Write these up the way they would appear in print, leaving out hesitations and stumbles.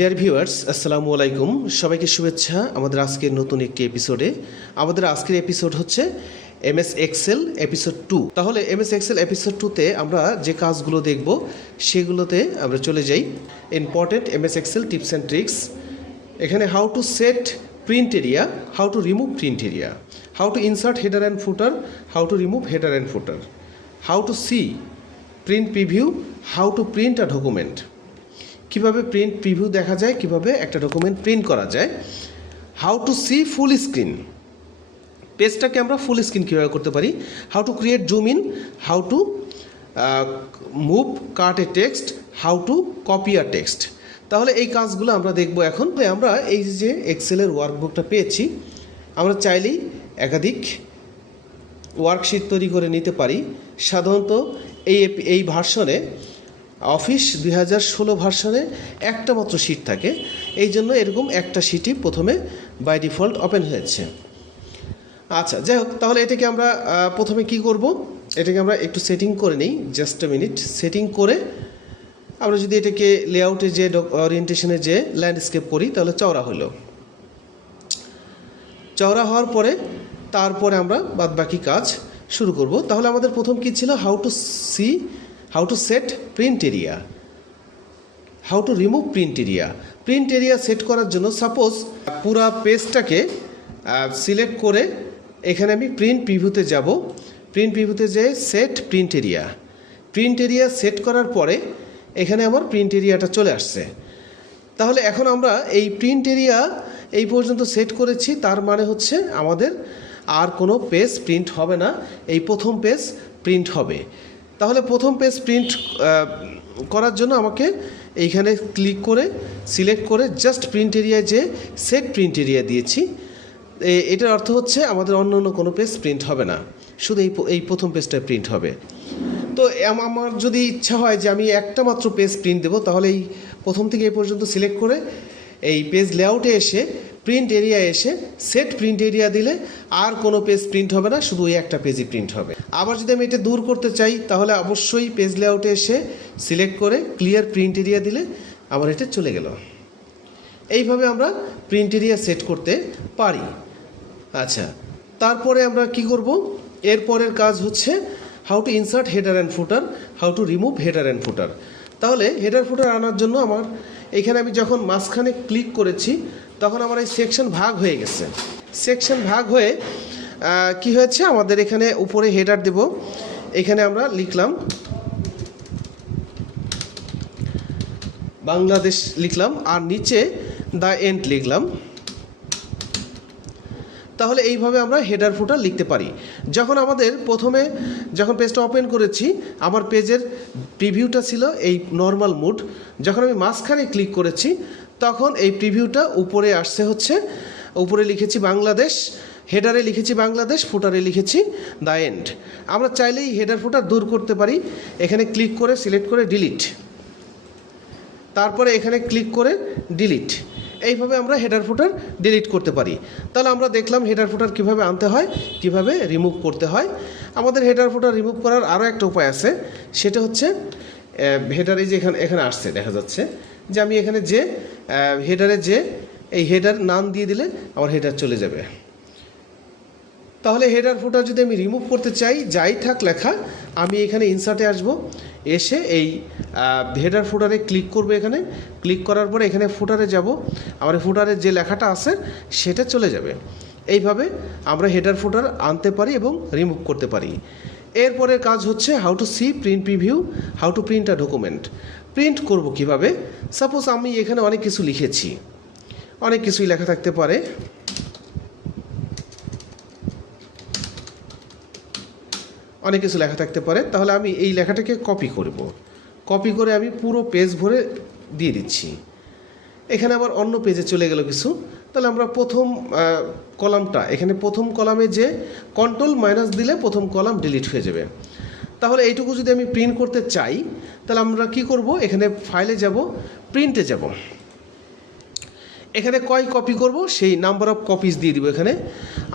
Dear viewers, আসসালামু আলাইকুম। সবাইকে শুভেচ্ছা আমাদের আজকের নতুন একটি এপিসোডে। আমাদের আজকের এপিসোড হচ্ছে এমএস এক্সেল এপিসোড 2। তাহলে এমএস এক্সেল এপিসোড 2তে আমরা যে কাজগুলো দেখব সেগুলোতে আমরা চলে যাই। Important MS Excel tips and tricks. এখানে how to set print area, how to remove print area, how to insert header and footer, how to remove header and footer, how to see print preview, how to print a document. কীভাবে print preview দেখা যায়, কিভাবে একটা document print করা যায়, how to see full screen, পেজটাকে আমরা full screen কীভাবে করতে পারি, how to create zoom in, how to move cut A text, how to copy a text. তাহলে এই কাজগুলো আমরা দেখব এখন। আমরা এই যে এক্সেলের ওয়ার্কবুকটা পেয়েছি, আমরা চাইলেই একাধিক ওয়ার্কশিট তৈরি করে নিতে পারি। সাধারণত এই ভার্সনে অফিস 2016 ভার্সনে একটা মাত্র শিট থাকে, এই জন্য এরকম একটা শিটই প্রথমে বাই ডিফল্ট ওপেন হয়েছে। আচ্ছা, যাই হোক, তাহলে এটাকে আমরা প্রথমে কি করব, এটাকে আমরা একটু সেটিং করে নিই। Just a minute. সেটিং করে আমরা যদি এটাকে লেআউটে যে ওরিয়েন্টেশনে যে ল্যান্ডস্কেপ করি, তাহলে চওড়া হলো। চওড়া হওয়ার পরে তারপরে আমরা বাদবাকি কাজ শুরু করব। তাহলে আমাদের প্রথম কি ছিল, how to set print area, how to remove print area. Print area set করার জন্য সাপোজ পুরা পেজটাকে সিলেক্ট করে এখানে আমি প্রিন্ট প্রিভিউতে যাব। প্রিন্ট প্রিভিউতে যে set print area, print area set করার পরে এখানে আমার প্রিন্ট এরিয়াটা চলে আসছে। তাহলে এখন আমরা এই প্রিন্ট এরিয়া এই পর্যন্ত সেট করেছি, তার মানে হচ্ছে আমাদের আর কোনো পেজ প্রিন্ট হবে না, এই প্রথম পেজ প্রিন্ট হবে। তাহলে প্রথম পেজ প্রিন্ট করার জন্য আমাকে এইখানে ক্লিক করে সিলেক্ট করে জাস্ট প্রিন্ট এরিয়ায় যে সেট প্রিন্ট এরিয়া দিয়েছি, এটার অর্থ হচ্ছে আমাদের অন্য কোনো পেজ প্রিন্ট হবে না, শুধু এই প্রথম পেজটা প্রিন্ট হবে। তো আমার যদি ইচ্ছা হয় যে আমি একটা মাত্র পেজ প্রিন্ট দেবো, তাহলে এই প্রথম থেকে এই পর্যন্ত সিলেক্ট করে এই পেজ লেআউটে এসে প্রিন্ট এরিয়া এসে সেট প্রিন্ট এরিয়া দিলে আর কোনো পেজ প্রিন্ট হবে না, শুধু ওই একটা পেজই প্রিন্ট হবে। আবার যদি আমি এটা দূর করতে চাই, তাহলে অবশ্যই পেজ লেআউটে এসে সিলেক্ট করে ক্লিয়ার প্রিন্ট এরিয়া দিলে আমার এটা চলে গেল। এইভাবে আমরা প্রিন্ট এরিয়া সেট করতে পারি। আচ্ছা, তারপরে আমরা কি করব, এরপরের কাজ হচ্ছে how to insert header and footer, how to remove header and ফুটার। তাহলে হেডার ফুটার আনার জন্য আমার এখানে আমি যখন মাঝখানে ক্লিক করেছি, তখন আমার এই সেকশন ভাগ হয়ে গেছে। সেকশন ভাগ হয়ে কি হয়েছে, আমাদের এখানে উপরে হেডার দেব, এখানে আমরা লিখলাম বাংলাদেশ লিখলাম, আর নিচে দ্য এন্ড লিখলাম। তাহলে এইভাবে আমরা হেডার ফুটার লিখতে পারি। যখন আমাদের প্রথমে যখন পেজটা ওপেন করেছি, আমার পেজের প্রিভিউটা ছিল এই নর্মাল মুড। যখন আমি মাঝখানে ক্লিক করেছি, তখন এই প্রিভিউটা উপরে আসছে, হচ্ছে উপরে লিখেছি বাংলাদেশ, হেডারে লিখেছি বাংলাদেশ, ফুটারে লিখেছি দ্য এন্ড। আমরা চাইলেই হেডার ফুটার দূর করতে পারি। এখানে ক্লিক করে সিলেক্ট করে ডিলিট, তারপরে এখানে ক্লিক করে ডিলিট। এইভাবে আমরা হেডার ফুটার ডিলিট করতে পারি। তাহলে আমরা দেখলাম হেডার ফুটার কীভাবে আনতে হয়, কীভাবে রিমুভ করতে হয়। আমাদের হেডার ফুটার রিমুভ করার আরও একটা উপায় আছে, সেটা হচ্ছে হেডারে যে এখানে আসছে দেখা যাচ্ছে যে আমি এখানে যে হেডারে যে এই হেডার নাম দিয়ে দিলে আমার হেডার চলে যাবে। তাহলে হেডার ফুটার যদি আমি রিমুভ করতে চাই, যাই থাক লেখা, আমি এখানে ইনসার্টে আসব, এসে এই হেডার ফুটারে ক্লিক করব। এখানে ক্লিক করার পরে এখানে ফুটারে যাব, আমার ফুটারে যে লেখাটা আছে সেটা চলে যাবে। এইভাবে আমরা হেডার ফুটার আনতে পারি এবং রিমুভ করতে পারি। এরপরে কাজ হচ্ছে how to see print preview, how to print a document. Print করব কিভাবে, সাপোজ আমি এখানে অনেক কিছু লিখেছি, অনেক কিছুই লেখা থাকতে পারে। অনেক কিছু লেখা থাকতে পারে, তাহলে আমি এই লেখাটাকে কপি করব। কপি করে আমি পুরো পেজ ভরে দিয়ে দিচ্ছি। এখানে আবার অন্য পেজে চলে গেল কিছু। তাহলে আমরা প্রথম কলামটা, এখানে প্রথম কলামে যে কন্ট্রোল মাইনাস দিলে প্রথম কলাম ডিলিট হয়ে যাবে। তাহলে এইটুকু যদি আমি প্রিন্ট করতে চাই, তাহলে আমরা কি করব, এখানে ফাইলে যাব, প্রিন্টে যাব, এখানে কয় কপি করব সেই নাম্বার অফ কপিজ দিয়ে দিব এখানে,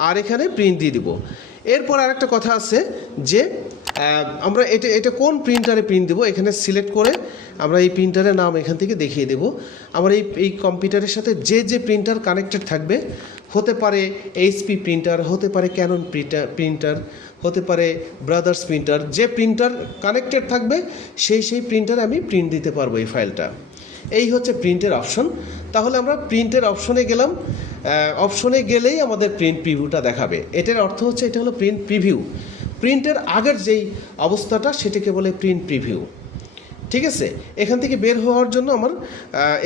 আর এখানে প্রিন্ট দিয়ে দিব। এরপর আরেকটা কথা আছে যে আমরা এটা কোন প্রিন্টারে প্রিন্ট দেবো এখানে সিলেক্ট করে আমরা এই প্রিন্টারের নাম এখান থেকে দেখিয়ে দেব। আমার এই কম্পিউটারের সাথে যে প্রিন্টার কানেক্টেড থাকবে, হতে পারে এইচপি প্রিন্টার, হতে পারে ক্যানন প্রিন্টার, হতে পারে ব্রাদার্স প্রিন্টার, যে প্রিন্টার কানেক্টেড থাকবে সেই প্রিন্টারে আমি প্রিন্ট দিতে পারবো এই ফাইলটা। এই হচ্ছে প্রিন্টের অপশন। তাহলে আমরা প্রিন্টের অপশনে গেলাম, অপশনে গেলেই আমাদের প্রিন্ট প্রিভিউটা দেখাবে। এটার অর্থ হচ্ছে এটা হলো প্রিন্ট প্রিভিউ। প্রিন্টের আগের যেই অবস্থাটা সেটাকে বলে প্রিন্ট প্রিভিউ। ঠিক আছে, এখান থেকে বের হওয়ার জন্য আমার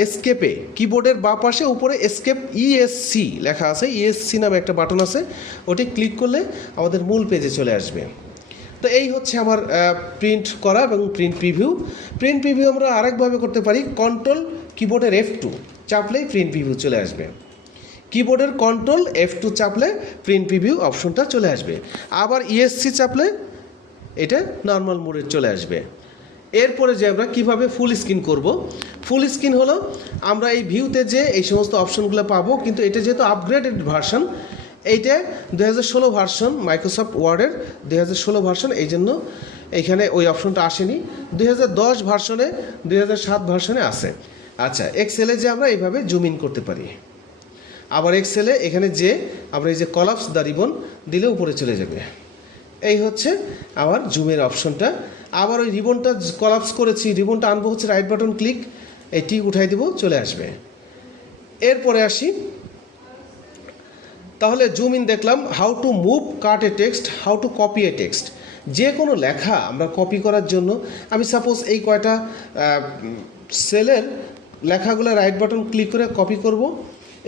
এসকেপে কিবোর্ডের বাঁ পাশে উপরে এসকেপ ইএসসি লেখা আছে, ইএসসি নামে একটা বাটন আছে, ওটি ক্লিক করলে আমাদের মূল পেজে চলে আসবে। তো এই হচ্ছে আমার প্রিন্ট করা এবং প্রিন্ট প্রিভিউ। প্রিন্ট প্রিভিউ আমরা আরেকভাবে করতে পারি, কন্ট্রোল কিবোর্ডের F2 চাপলেই প্রিন্ট প্রিভিউ চলে আসবে। কিবোর্ডের কন্ট্রোল F2 চাপলে প্রিন্ট প্রিভিউ অপশনটা চলে আসবে। আবার ইএসসি চাপলে এটা নর্মাল মোডে চলে আসবে। এরপরে যে আমরা কীভাবে ফুল স্ক্রিন করব, ফুল স্ক্রিন হলো আমরা এই ভিউতে যে এই সমস্ত অপশনগুলো পাবো, কিন্তু এটা যেহেতু আপগ্রেডেড ভার্সন, এইটা 2016 ভার্সন, মাইক্রোসফট ওয়ার্ডের 2016 ভার্সন, এই জন্য এইখানে ওই অপশনটা আসেনি। 2010 ভার্সনে, 2007 ভার্সনে আছে। আচ্ছা, এক্সেলে যে আমরা এইভাবে জুম ইন করতে পারি। আবার এক্সেলে এখানে যে আমরা এই যে কলাপস দ্য রিবন দিলে উপরে চলে যাবে। এই হচ্ছে আমার জুমের অপশনটা। আবার ওই রিবনটা কলাপস করেছি, রিবনটা আনবো হচ্ছে রাইট বাটন ক্লিক, এই টিক উঠাই দেবো, চলে আসবে। এরপরে আসি, তাহলে জুম ইন দেখলাম, how to move cut A text, how to copy A text. যে কোনো লেখা আমরা কপি করার জন্য, আমি সাপোজ এই কয়টা সেলের লেখাগুলো রাইট বাটন ক্লিক করে কপি করব,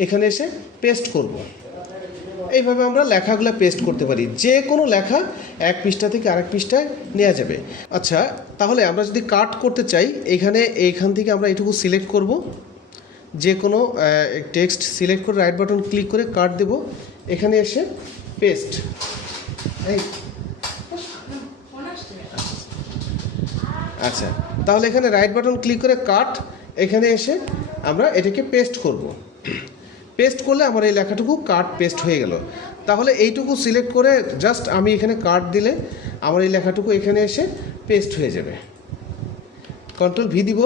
এখানে এসে পেস্ট করব। এইভাবে আমরা লেখাগুলো পেস্ট করতে পারি। যে কোনো লেখা এক পৃষ্ঠা থেকে আরেক পৃষ্ঠায় নেওয়া যাবে। আচ্ছা, তাহলে আমরা যদি কাট করতে চাই, এইখান থেকে আমরা এটুকু সিলেক্ট করব, যে কোনো টেক্সট সিলেক্ট করে রাইট বাটন ক্লিক করে কাট দেব, এখানে এসে পেস্ট। আচ্ছা, তাহলে এখানে রাইট বাটন ক্লিক করে কাট, এখানে এসে আমরা এটাকে পেস্ট করব। পেস্ট করলে আমার এই লেখাটুকু কাট পেস্ট হয়ে গেল। তাহলে এইটুকু সিলেক্ট করে জাস্ট আমি এখানে কাট দিলে আমার এই লেখাটুকু এখানে এসে পেস্ট হয়ে যাবে। কন্ট্রোল ভি দিব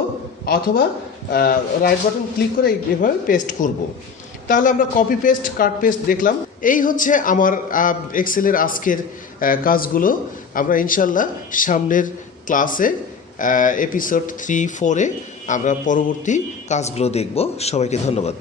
অথবা রাইট বাটন ক্লিক করে এভাবে পেস্ট করব। তাহলে আমরা কপি পেস্ট, কাট পেস্ট দেখলাম। এই হচ্ছে আমার এক্সেলের আজকের কাজগুলো। আমরা ইনশাল্লাহ সামনের ক্লাসে এপিসোড 3-4-এ আমরা পরবর্তী কাজগুলো দেখব। সবাইকে ধন্যবাদ।